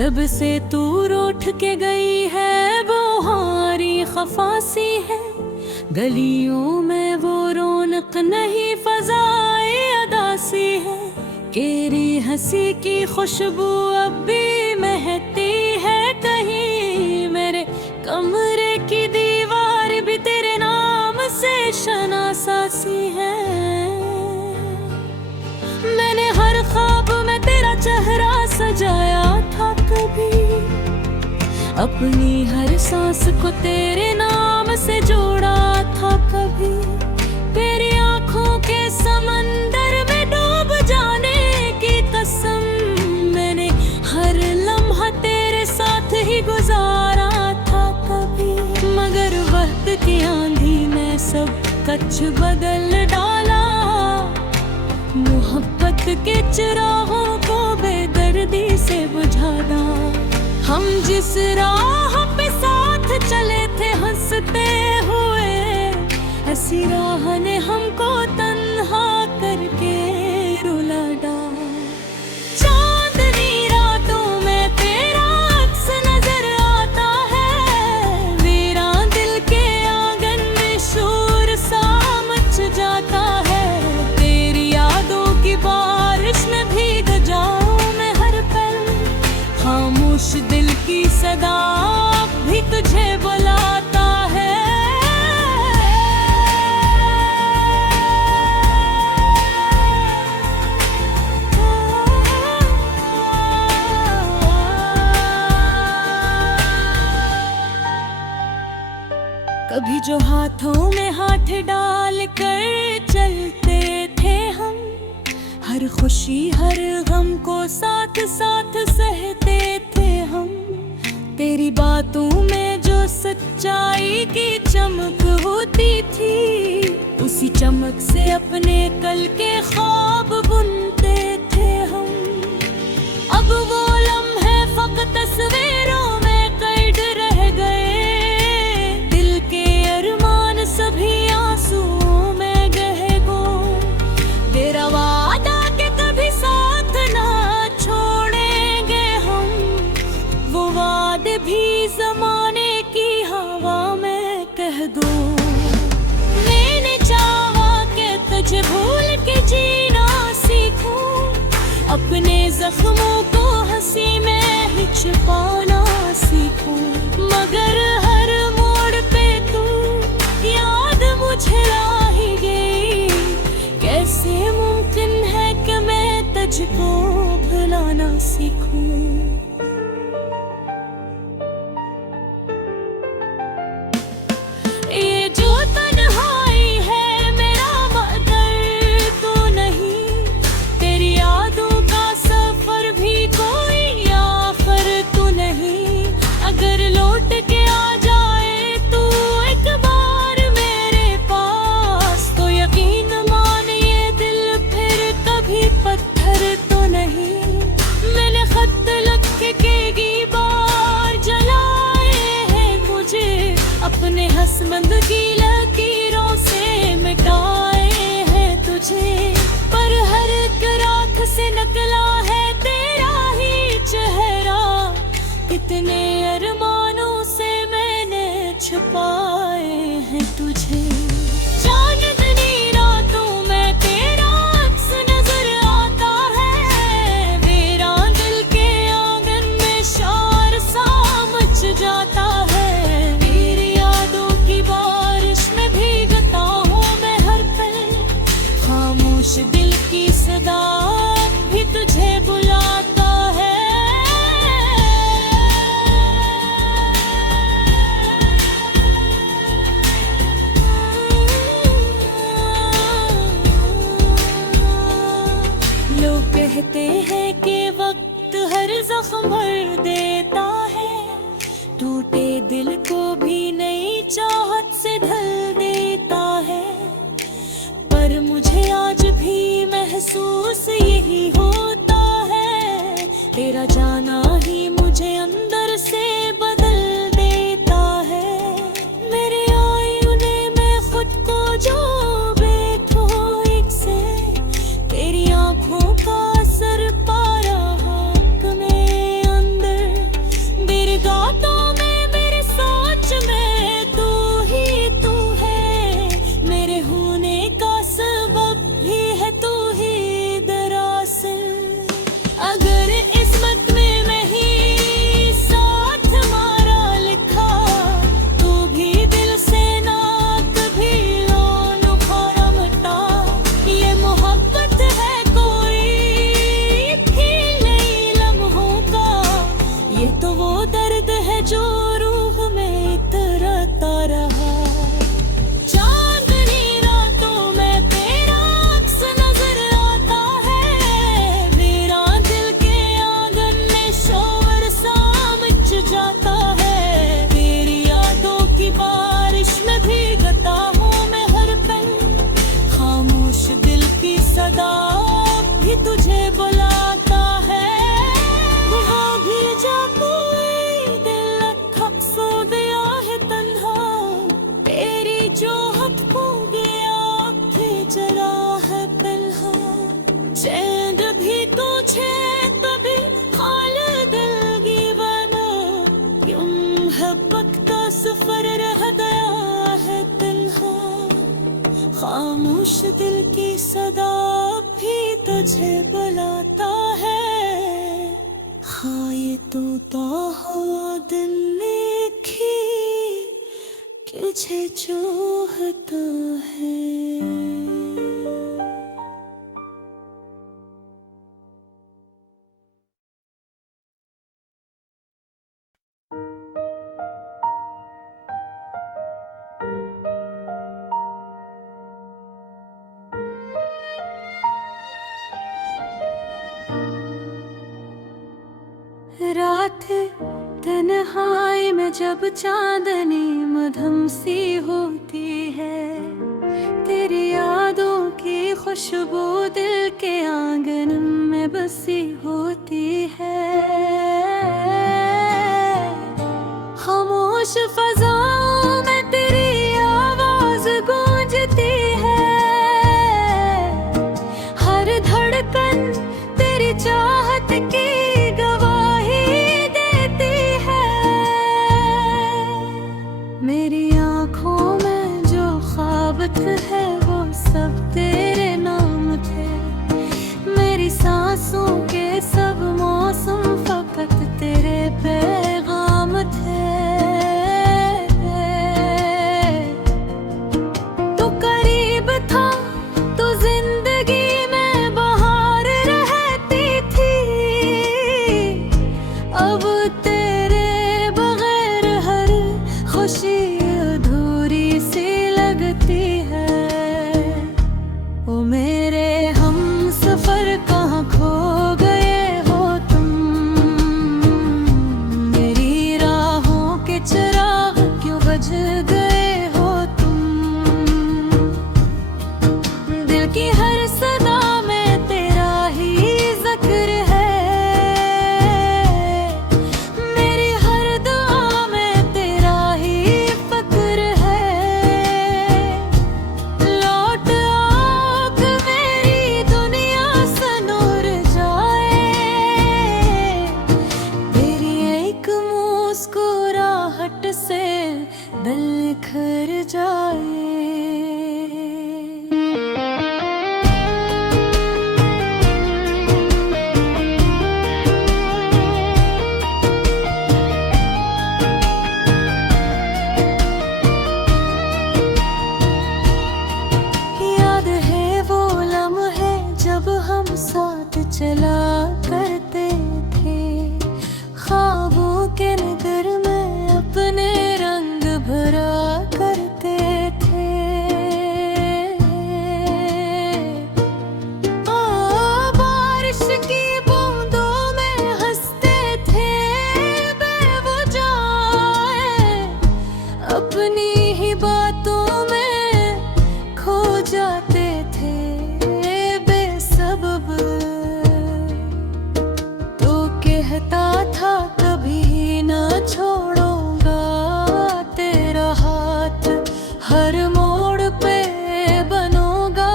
जब से तू रूठ के गई है बोहारी खफासी है, गलियों में वो रौनक नहीं फजाए अदासी है। तेरी हंसी की खुशबू अब भी महकती है कहीं, मेरे कमरे की दीवार भी तेरे नाम से शनासासी है। मैंने हर ख्वाब में तेरा चेहरा सजाया था कभी, अपनी हर सांस को तेरे नाम से जोड़ा था कभी। तेरी आंखों के समंदर में डूब जाने की कसम, मैंने हर लम्हा तेरे साथ ही गुजारा था कभी। मगर वक्त की आंधी में सब कुछ बदल डाला, मोहब्बत के चिरागों को बेदर्दी से बुझाना। हम जिस राह पे साथ चले थे हंसते हुए, ऐसी राह ने हमको तन्हा करके रुला डाला। चांदनी रातों में तेरा अक्स नजर आता है, मेरा दिल के आंगन में शोर सा मच जाता है। तेरी यादों की बारिश में भीग जाऊं मैं हर पल, खामोश दिल की सदा भी तुझे बुलाता है। कभी जो हाथों में हाथ डाल कर चलते थे हम, हर खुशी हर गम को साथ साथ सहते थे हम। तेरी बातों में जो सच्चाई की चमक होती थी, उसी चमक से अपने कल के ख्वाब बुनते थे हम। अब वो लम्हे फकत तस्वीरों में कैद रह गए, दिल के अरमान सभी आंसुओं में गह गो। तेरा वादा के कभी साथ ना छोड़ेंगे हम, वो वादे भी जमाने की हवा में कह दो। मैंने चाहा कि तुझे भूल के जीना सीखूं, अपने जख्मों को हंसी में ही छुपाना सीखूं। मगर हर मोड़ पे तू याद मुझे ला ही गई, कैसे मुमकिन है कि मैं तुझको भुलाना सीखूं। ये जो तन्हाई है मेरा मगर तू नहीं, तेरी यादों का सफर भी कोई आखिर तू नहीं। अगर लौट के आ जाए तू एक बार मेरे पास, तो यकीन मान ये दिल फिर कभी पत्थर तो नहीं। मैंने खत लिख के बार जलाए हैं मुझे, अपने हसमंद की लकीरों से मिटाए हैं तुझे। पर हर एक राख से नकला है तेरा ही चेहरा, कितने अरमानों से मैंने छुपाए हैं तुझे। चांदनी रातों में तेरा अक्स नजर आता है, मेरा दिल के आंगन में शोर सा मच जाता है। तेरी यादों की बारिश में भीगता हूँ मैं हर पल, खामोश दिल की सदा भी तुझे बुलाता है। लोग कहते हैं कि वक्त हर जख्म भर देता है, टूटे दिल को भी नई चाहत से ढल देता है। पर मुझे आज भी महसूस यही होता है, तेरा जाना ही मुझे अंदर से बदल देता है। मेरे आईने में खुद को जो बेखौफ से, तेरी आंखों का असर पा रहा में अंदर। खामोश दिल की सदा भी तुझे बुलाता है। हाँ ये तोता हुआ दिन लिखी तुझे चाहता है। रात तन्हाई में जब चांदनी मधुम सी होती है, तेरी यादों की खुशबू दिल के आंगन में बसी होती है। खामोश फज़ाओं में तेरी आवाज गूंजती है, हर धड़कन तेरी चाहत की है वो सब तेरे नाम थे। मेरी सांसों के सब मौसम फकत तेरे पैगाम थे। तू करीब था तो जिंदगी में बहार रहती थी, अब तेरे बगैर हर खुशी अधूरी सी लगती है। ओ मेरे हम सफर कहाँ खो गए हो तुम, मेरी राहों के चिराग क्यों बुझ गए हो तुम। दिल की हर सदा में तेरा ही जिक्र है, मेरी हर दुआ में तेरा ही फक्र है। से दिल निखर जाए। याद है वो लम्हे जब हम साथ चला करते थे, ख्वाबों के नगर में अपने रंग भरा करते थे। बारिश की बूंदों में हंसते थे बेवजह, अपनी ही बातों में खो जाते थे बेसबब। तो कहता था कभी ना छोड़ो हर मोड़ पे बनूंगा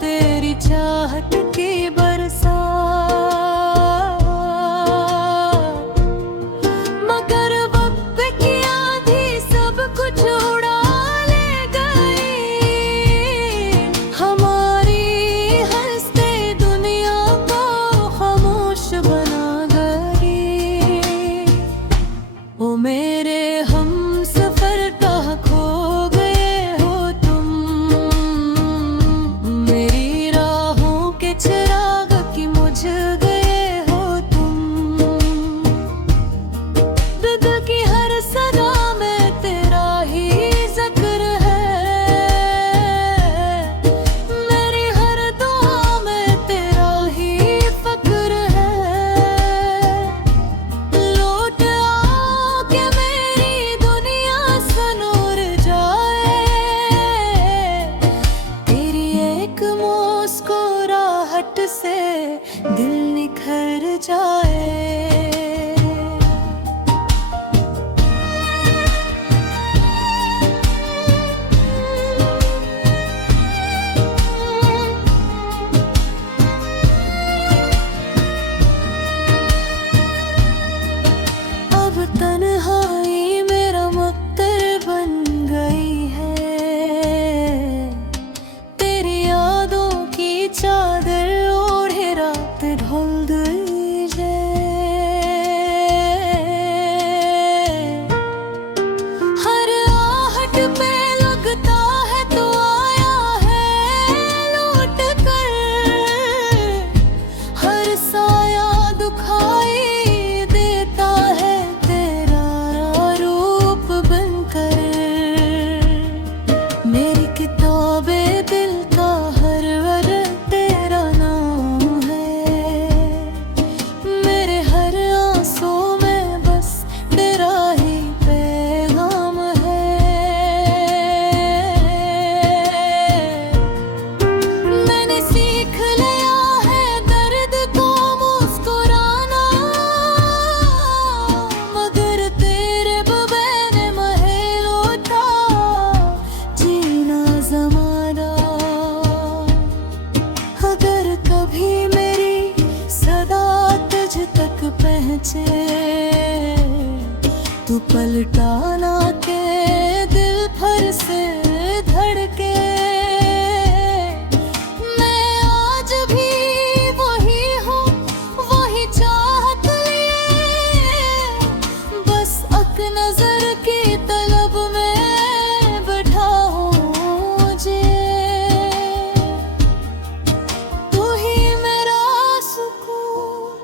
तेरी चाहत की बरसात। मगर वक्त की आंधी सब कुछ उड़ा ले गई, हमारी हंसते दुनिया को खामोश बना गई। ओ मेरे हम सफर कहाँ खो से दिल निखर जाए। अब तन्हाई मेरा मक्तर बन गई है, टाला के दिल भर से धड़के। मैं आज भी वही हूँ, वही चाहत लिए, बस एक नजर की तलब में बैठा हूँ मुझे। तू ही मेरा सुकून,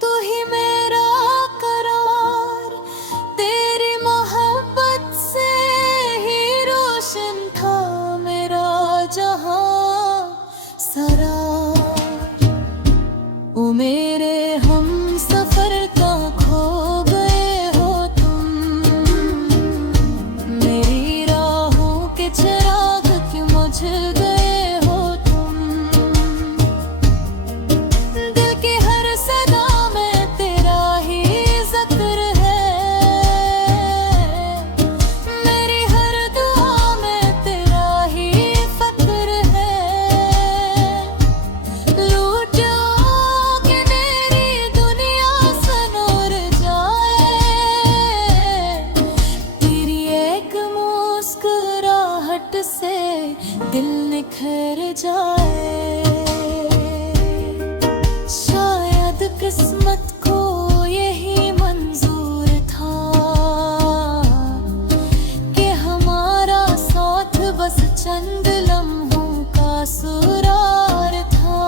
तू ही मेरा करार, तेरी मोहब्बत से ही रोशन था मेरा जहां सारा। ओ मेरे हम सफर का खो गए हो तुम, मेरी राहों के चिराग क्यों बुझ गए हो तुम। दिल की हर सदा में तेरा ही जिक्र है, मेरी हर दुआ में तेरा ही फक्र है। लूट जाओ कि मेरी दुनिया सनूर जाए, तेरी एक मुस्कुराहट से दिल निखर जाए। शायद किस्मत को यही मंजूर था कि हमारा साथ बस चंद लम्हों का सुरार था।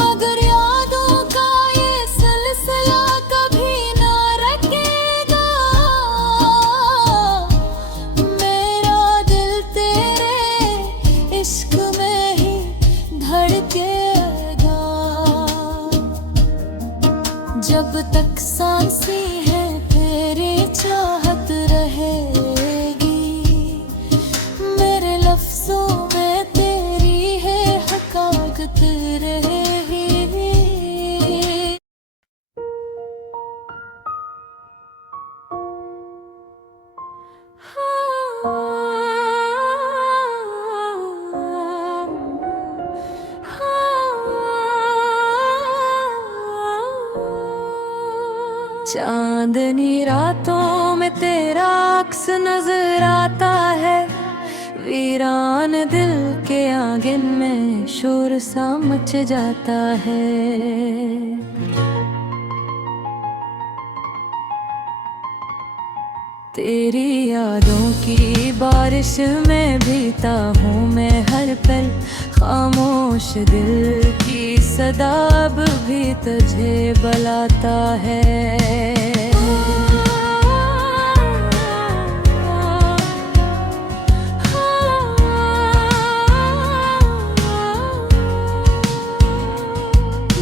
मगर यादों का ये सिलसिला कभी ना रुकेगा, मेरा दिल तेरे इश्क में ही धड़केगा। जब तक सांसें हैं तेरी चाहत रहेगी, मेरे लफ्जों में तेरी है हकाकत रहेगी। चांदनी रातों में तेरा अक्स नजर आता है, वीरान दिल के आंगन में शोर सा मच जाता है। तेरी यादों की बारिश में भीता हूँ मैं हर पल, खामोश दिल की सदा अब भी तुझे बुलाता है।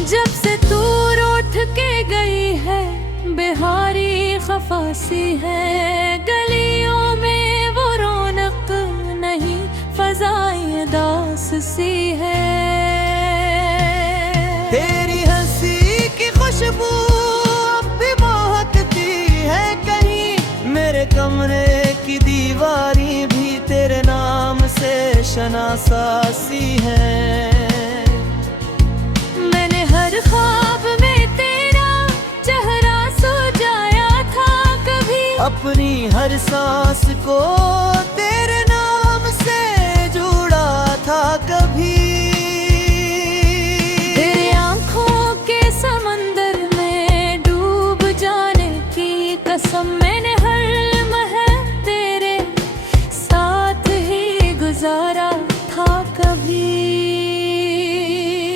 जब से तू रूठ के गई है, बिहारी खफासी है, गलियों में वो रौनक नहीं, फजाएं दास सी है। तेरी हंसी की खुशबू अब भी महकती है कहीं, मेरे कमरे की दीवारी भी तेरे नाम से शनासासी है। मैंने हर ख्वाब में तेरा चेहरा सजाया था कभी, अपनी हर सांस को तेरे नाम से जुड़ा था कभी। तेरे आंखों के समंदर में डूब जाने की कसम, मैंने हर लम्हा तेरे साथ ही गुजारा था कभी।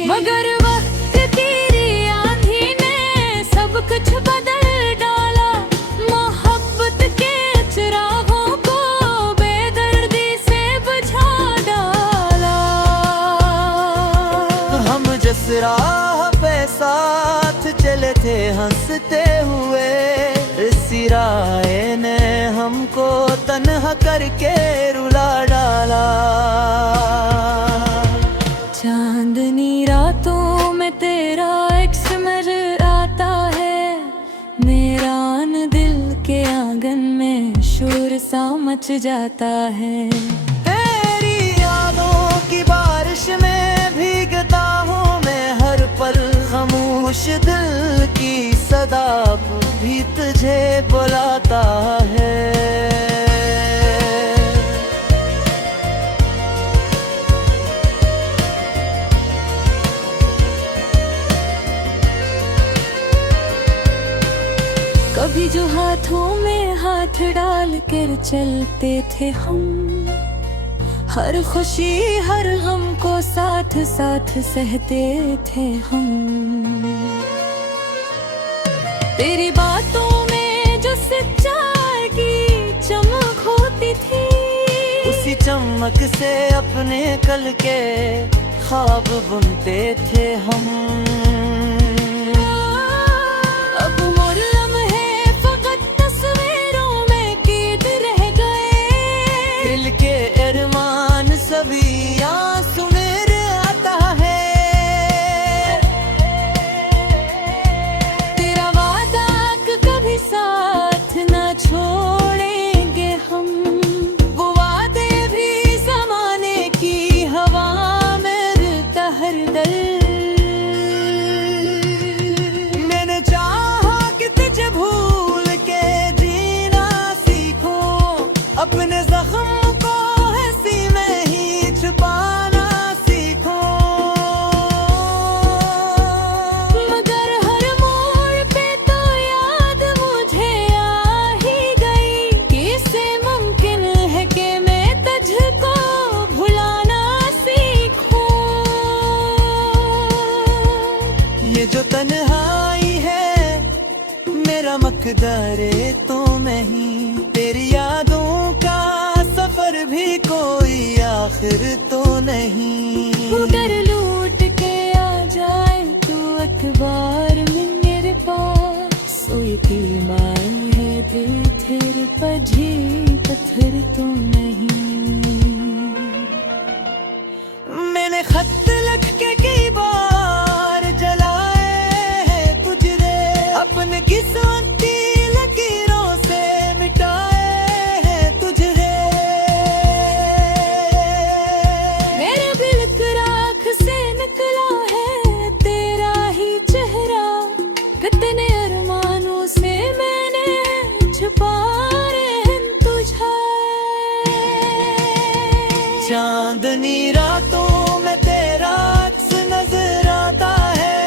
मगर वक्त तेरी आंधी ने सब कुछ बदल डाला, मोहब्बत के चिरागों को बेदर्दी से बुझा डाला। हम जिस राह पे साथ चले थे हंसते हुए, इसी राह ने हमको तन्हा करके रुला डाला। चांदनी रातों में तेरा अक्स नजर आता है, मेरा दिल के आंगन में शोर सा मच जाता है। तेरी यादों की बारिश में भीगता हूँ मैं हर पल, खामोश खामोश दिल की सदा भी तुझे बुलाता है। कभी जो हाथों में हाथ डाल कर चलते थे हम, हर खुशी हर गम को साथ साथ सहते थे हम। तेरी बातों में जो सच्चाई की चमक होती थी, उसी चमक से अपने कल के ख्वाब बुनते थे हम। सभी आंसू मेरे आता है, तेरा वादा कभी साथ ना छोड़ेंगे हम। वो वादे भी ज़माने की हवा में रहता हर दल। मैंने चाहा कि तुझे भूल के जीना सीखूं, अपने जख्म छुपाना सीखो। मगर हर मोड़ पे तो याद मुझे आ ही गई, कैसे मुमकिन है कि मैं तुझको भुलाना सीखूं। ये जो तन्हाई है मेरा मकदरे तो नहीं, तेरी यादों का सफर भी कोई आखिर तो नहीं। अगर लूट के आ जाए तो अखबार में मेरे पास, सोई की मान है दिल तेरे पजी पत्थर तो नहीं। मैंने खत लिख के कई बार जलाए हैं तुझे, अपने किस्मत की लकीरों से मिटाए। कितने अरमानों से मैंने छुपाए हैं तुझे। चांदनी रातों में तेरा अक्स नजर आता है,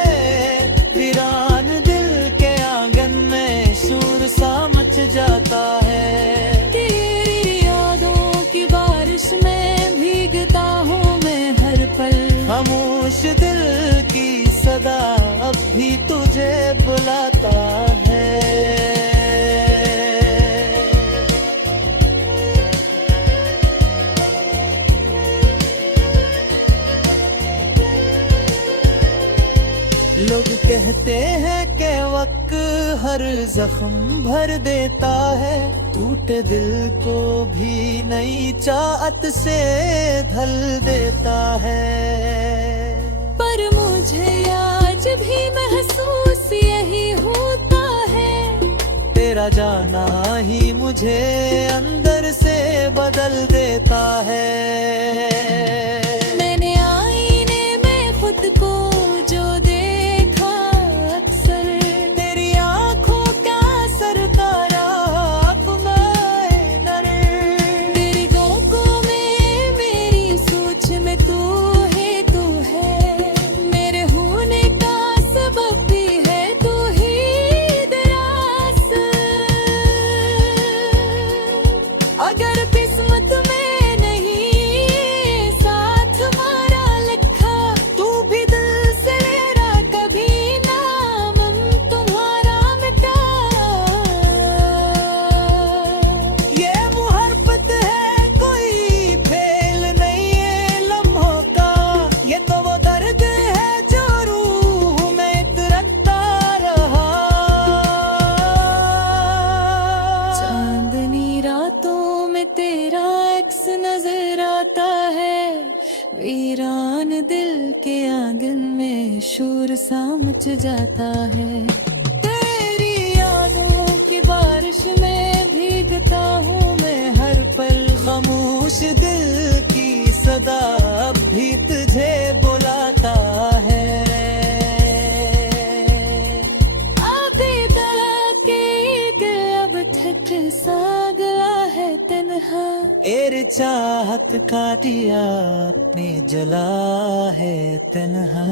वीरान दिल के आंगन में शोर सा मच जाता है। तेरी यादों की बारिश में भीगता हूँ मैं हर पल, खामोश दिल की सदा अब भी तुझे बुलाता है। लोग कहते हैं कि वक्त हर जख्म भर देता है, टूटे दिल को भी नई चाहत से ढल देता है। पर मुझे आज भी महसूस यही होता है, तेरा जाना ही मुझे अंदर से बदल देता है। मैंने आईने में खुद को जो देखा अक्सर, तेरी आंखों का असर तारा नर, तेरी गोकों में मेरी सोच में तू है, तू है मेरे होने का सबब भी है, तू ही दरास। अगर किस्मत में नहीं साथ हमारा लिखा, तू भी दिल से मेरा कभी नाम तुम्हारा मिटा। ये मुहब्बत है कोई फेल नहीं है लम्हों का, ये तो वो दर्द है जो रूह में तरसता रहा। चांदनी रातों में तेरा अक्स नजर आता है, वीरान दिल के आंगन में शोर सा मच जाता है। तेरी यादों की बारिश में भीगता हूँ मैं हर पल, खामोश दिल की सदा अब भी तुझे बुलाता है। एर चाहत का दिया अपने जला है तन्हा